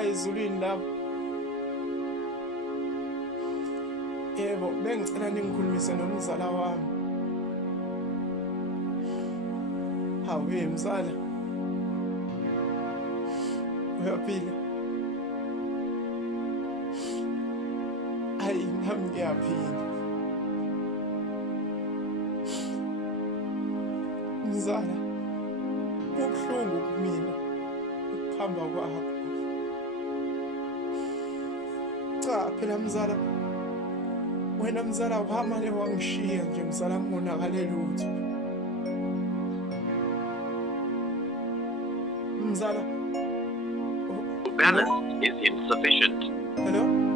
kushaya ezulwini lapho. Yebo, bengicela ningikhulumise nomzala wami. Hawe Mzala. Uyaphila? Hayi nami ngiyaphila. Mzala, kubuhlungu kumina ukuhamba kwakho. Cha phela Mzala, wena Mzala wamane wangishiya nje Mzala, ngonakale lutho. Mzala. Balance is insufficient. Hello?